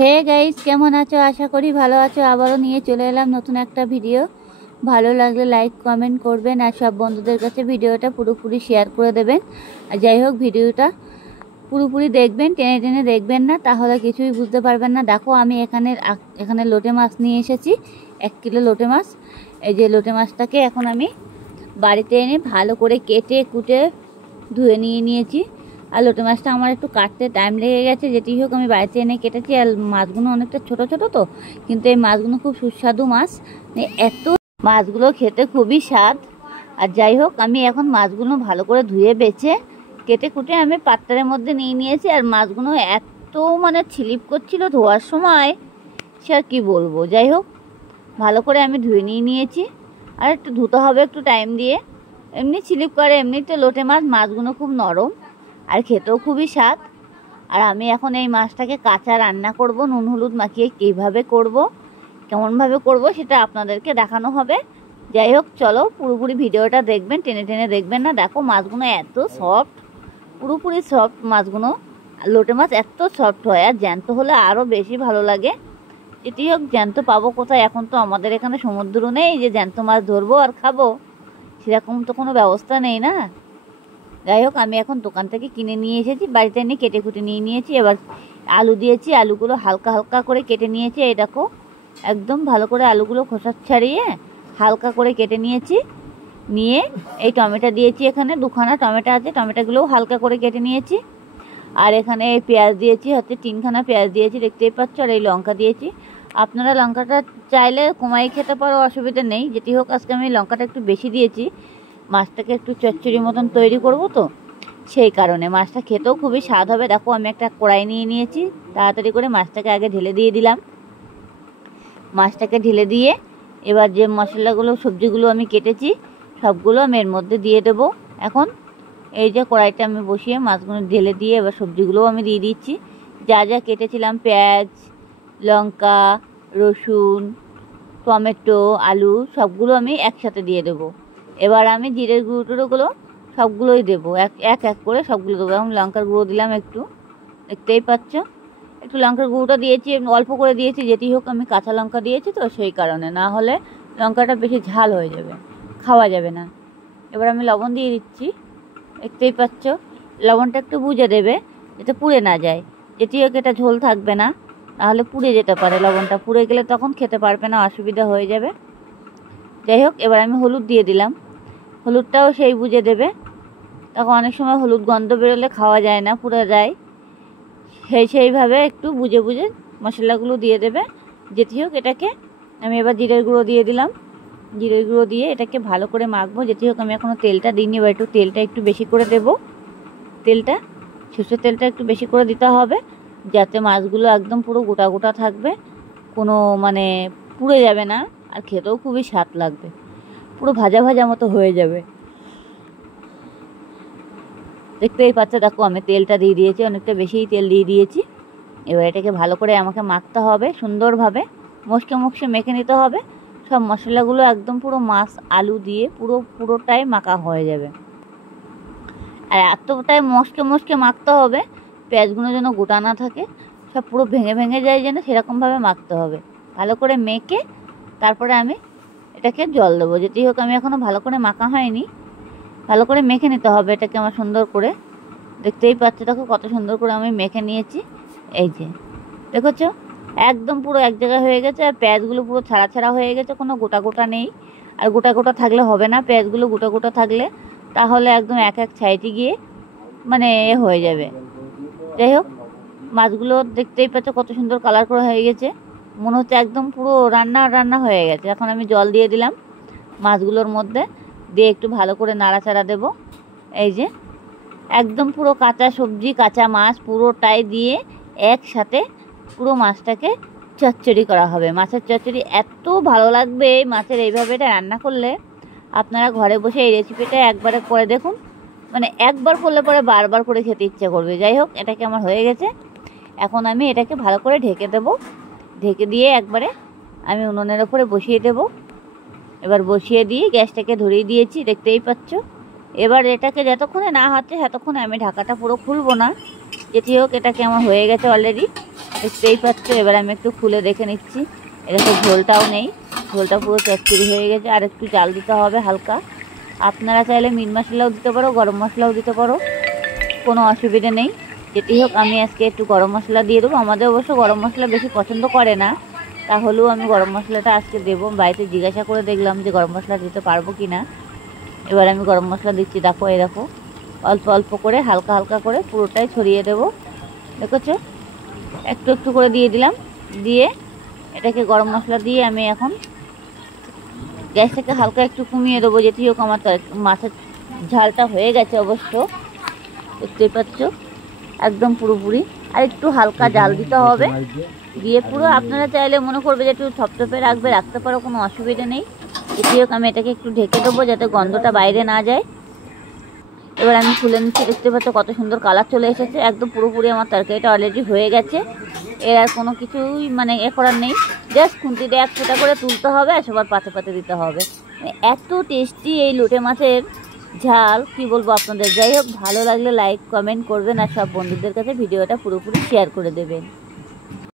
Hey guys, কেমন আছো? আশা করি ভালো আছো। আবারও নিয়ে চলে এলাম নতুন একটা ভিডিও। ভালো লাগলে লাইক কমেন্ট করবেন আর সব বন্ধুদের কাছে ভিডিওটা পুরোপুরি শেয়ার করে দেবেন। আর যাই হোক, ভিডিওটা পুরোপুরি দেখবেন, টেনে টেনে দেখবেন না, তাহলে কিছুই বুঝতে পারবেন না। দেখো, আমি এখানে লোটে মাছ নিয়ে এসেছি, 1 কিলো লোটে মাছ। এই যে লোটে মাছটাকে এখন আমি বাড়িতে এনে ভালো করে কেটে কুটে ধুয়ে নিয়েছি। আর লোটে মাছটা আমার একটু কাটতে টাইম লেগে গেছে, যেটি হোক আমি বাড়িতে এনে কেটেছি। আর মাছগুলো অনেকটা ছোট ছোট তো, কিন্তু এই মাছগুলো খুব সুস্বাদু মাছ, এত মাছগুলো খেতে খুবই স্বাদ। আর যাই হোক, আমি এখন মাছগুলো ভালো করে ধুয়ে বেছে কেটে কুটে আমি পাত্রের মধ্যে নিয়েছি। আর মাছগুলো এত ছিলিপ করছিল ধোয়ার সময়, সে আর কী বলবো। যাই হোক, ভালো করে আমি ধুয়ে নিয়েছি। আর একটু ধুতে হবে একটু টাইম দিয়ে, এমনি স্লিপ করে। এমনিতে লোটে মাছগুলো খুব নরম আর খেতেও খুবই স্বাদ। আর আমি এখন এই মাছটাকে কাঁচা রান্না করব, নুন হলুদ মাখিয়ে। কীভাবে করব, কেমনভাবে করব, সেটা আপনাদেরকে দেখানো হবে। যাই হোক, চলো পুরোপুরি ভিডিওটা দেখবেন, টেনে টেনে দেখবেন না। দেখো, মাছগুলো এত সফট, পুরোপুরি সফট মাছগুলো। লোটে মাছ এত সফট হয়, আর জ্যান্ত হলে আরও বেশি ভালো লাগে। যেটি হোক, জ্যান্ত পাবো কোথায়? এখন তো আমাদের এখানে সমুদ্র নেই যে জ্যান্ত মাছ ধরবো আর খাবো, সেরকম তো কোনো ব্যবস্থা নেই না। যাই হোক, আমি এখন দোকান থেকে কিনে নিয়ে এসেছি, বাড়িতে এনে কেটে কুটে নিয়েছি। এবার আলু দিয়েছি, আলুগুলো হালকা হালকা করে কেটে নিয়েছি। এই দেখো, একদম ভালো করে আলুগুলো খোসা ছাড়িয়ে হালকা করে কেটে নিয়েছি। নিয়ে এই টমেটো দিয়েছি, এখানে 2খানা টমেটো আছে, টমেটোগুলোও হালকা করে কেটে নিয়েছি। আর এখানে পেঁয়াজ দিয়েছি, 3খানা পেঁয়াজ দিয়েছি, দেখতেই পাচ্ছ। আর এই লঙ্কা দিয়েছি। আপনারা লঙ্কাটা চাইলে কমাই খেতে পারো, অসুবিধা নেই। যেটি হোক, আজকে আমি লঙ্কাটা একটু বেশি দিয়েছি। মাছটাকে একটু চচ্চড়ি মতন তৈরি করব তো, সেই কারণে। মাছটা খেতেও খুবই স্বাদ হবে। দেখো, আমি একটা কড়াই নিয়েছি, তাড়াতাড়ি করে মাছটাকে আগে ঢেলে দিয়ে দিলাম। মাছটাকে ঢেলে দিয়ে এবার যে মশলাগুলো সবজিগুলো আমি কেটেছি সবগুলো আমি এর মধ্যে দিয়ে দেব। এখন এই যে কড়াইটা আমি বসিয়ে মাছগুলো ঢেলে দিয়ে এবার সবজিগুলোও আমি দিয়ে দিচ্ছি। যা যা কেটেছিলাম, পেঁয়াজ, লঙ্কা, রসুন, টমেটো, আলু, সবগুলো আমি একসাথে দিয়ে দেবো। এবার আমি জিরের গুঁড়োগুলো সবগুলোই দেবো, এক এক করে সবগুলো দেবো। এখন লঙ্কার গুঁড়ো দিলাম একটু, দেখতেই পাচ্ছ। একটু লঙ্কার গুঁড়োটা দিয়েছি, অল্প করে দিয়েছি। যেটি হোক, আমি কাঁচা লঙ্কা দিয়েছি তো, সেই কারণে। না হলে লঙ্কাটা বেশি ঝাল হয়ে যাবে, খাওয়া যাবে না। এবার আমি লবণ দিয়ে দিচ্ছি, দেখতেই পাচ্ছ। লবণটা একটু বুঝে দেবে, যাতে পুড়ে না যায়। যেটি হোক, এটা ঝোল থাকবে না, নাহলে পুড়ে যেতে পারে। লবণটা পুড়ে গেলে তখন খেতে পারবে না, অসুবিধা হয়ে যাবে। যাই হোক, এবার আমি হলুদ দিয়ে দিলাম। হলুদটাও সেই বুঝে দেবে, তখন অনেক সময় হলুদ গন্ধ বেরোলে খাওয়া যায় না, পুড়ে যায়। সেইভাবে একটু বুঝে বুঝে মশলাগুলো দিয়ে দেবে। যেটি হোক, এটাকে আমি এবার জিরের গুঁড়ো দিয়ে দিলাম। জিরের গুঁড়ো দিয়ে এটাকে ভালো করে মাখবো। যেটি হোক, আমি এখনও তেলটা দিইনি, এবার তেলটা একটু বেশি করে দেবো। সরষের তেলটা একটু বেশি করে দিতে হবে, যাতে মাছগুলো একদম পুরো গোটা গোটা থাকবে, কোনো পুড়ে যাবে না। আর খেতেও খুবই স্বাদ লাগবে, পুরো ভাজা ভাজা মতো হয়ে যাবে। দেখতেই পাচ্ছ, দেখো আমি তেলটা দিয়ে দিয়েছি, অনেকটা বেশিই তেল দিয়ে দিয়েছি। এবার এটাকে ভালো করে আমাকে মাখতে হবে, সুন্দরভাবে মশকে মেখে নিতে হবে। সব মশলাগুলো একদম পুরো মাছ আলু দিয়ে পুরোটাই মাখা হয়ে যাবে। আর এতটাই মশকে মাখতে হবে, পেঁয়াজগুলো যেন গোটা না থাকে, সব পুরো ভেঙে ভেঙে যায় যেন, সেরকমভাবে মাখতে হবে। ভালো করে মেখে তারপরে আমি এটাকে জল দেবো। যেটি হোক, আমি এখনও ভালো করে মাখা হয়নি, ভালো করে মেখে নিতে হবে এটাকে আমার সুন্দর করে। দেখতেই পাচ্ছ, দেখো কত সুন্দর করে আমি মেখে নিয়েছি। এই যে দেখেছো, একদম পুরো এক জায়গায় হয়ে গেছে। আর পেঁয়াজগুলো পুরো ছাড়া ছাড়া হয়ে গেছে, কোনো গোটা গোটা নেই। আর গোটা গোটা থাকলে হবে না, পেঁয়াজগুলো গোটা গোটা থাকলে তাহলে একদম এক এক সাইডে গিয়ে হয়ে যাবে। যাই হোক, মাছগুলো দেখতেই পাচ্ছ কত সুন্দর কালার করে হয়ে গেছে, মনে হচ্ছে একদম পুরো রান্না হয়ে গেছে। এখন আমি জল দিয়ে দিলাম মাছগুলোর মধ্যে, দিয়ে একটু ভালো করে নাড়াচাড়া দেব। এই যে একদম পুরো কাঁচা সবজি, কাঁচা মাছ পুরোটাই দিয়ে একসাথে পুরো মাছটাকে চচ্চড়ি করা হবে। মাছের চচ্চড়ি এত ভালো লাগবে মাছের এইভাবে এটা রান্না করলে। আপনারা ঘরে বসে এই রেসিপিটা একবারে করে দেখুন, একবার করলে পরে বারবার করে খেতে ইচ্ছে করবে। যাই হোক, এটাকে আমার হয়ে গেছে। এখন আমি এটাকে ভালো করে ঢেকে দেব। ঢেকে দিয়ে একবারে আমি উনুনের ওপরে বসিয়ে দেব। এবার বসিয়ে দিয়ে গ্যাসটাকে ধরিয়ে দিয়েছি, দেখতেই পাচ্ছ। এবার এটাকে যতক্ষণে না হচ্ছে ততক্ষণে আমি ঢাকাটা পুরো খুলবো না। যেটি হোক, এটাকে আমার হয়ে গেছে অলরেডি। দেখতেই পাচ্ছ। এবার আমি একটু খুলে দেখে নিচ্ছি। এটা তো ঝোলটাও নেই, ঝোলটা পুরো চচ্চড়ি হয়ে গেছে। আর একটু জাল দিতে হবে হালকা। আপনারা চাইলে মিট মশলাও দিতে পারো, গরম মশলাও দিতে পারো, কোনো অসুবিধা নেই। যেটি হোক, আমি আজকে একটু গরম মশলা দিয়ে দেবো। আমাদের অবশ্য গরম মশলা বেশি পছন্দ করে না, তাহলেও আমি গরম মশলাটা আজকে দেবো। বাড়িতে জিজ্ঞাসা করে দেখলাম যে গরম মশলা দিতে পারবো কি না। এবার আমি গরম মশলা দিচ্ছি। দেখো এই দেখো, অল্প অল্প করে হালকা হালকা করে পুরোটাই ছড়িয়ে দেবো। দেখেছো, একটু একটু করে দিয়ে দিলাম। দিয়ে এটাকে গরম মশলা দিয়ে আমি এখন গ্যাসটাকে হালকা একটু কমিয়ে দেবো। যেটি হোক, আমার মাছের ঝালটা হয়ে গেছে অবশ্য, দেখতেই পাচ্ছ একদম পুরোপুরি। আর একটু হালকা জাল দিতে হবে। দিয়ে পুরো আপনারা চাইলে মনে করবে যে একটু থপথপে রাখতে পারো, কোনো অসুবিধা নেই। যেটি হোক, আমি এটাকে একটু ঢেকে দেবো যাতে গন্ধটা বাইরে না যায়। এবার আমি খুলে নিচ্ছি। দেখতে পাচ্ছ কত সুন্দর কালার চলে এসেছে। একদম পুরোপুরি আমার তরকারিটা অলরেডি হয়ে গেছে। এর আর কোনো কিছুই মানে করার নেই। জাস্ট খুন্তি দিয়ে এক ফোঁটা করে তুলতে হবে আর সবার পাতে পাতে দিতে হবে। এত টেস্টি এই লোটে মাছের ঝাল, কি বলবো আপনাদের। যাই হোক, ভালো লাগলে লাইক কমেন্ট করবেন আর সব বন্ধুদের কাছে ভিডিওটা পুরোপুরি শেয়ার করে দেবেন।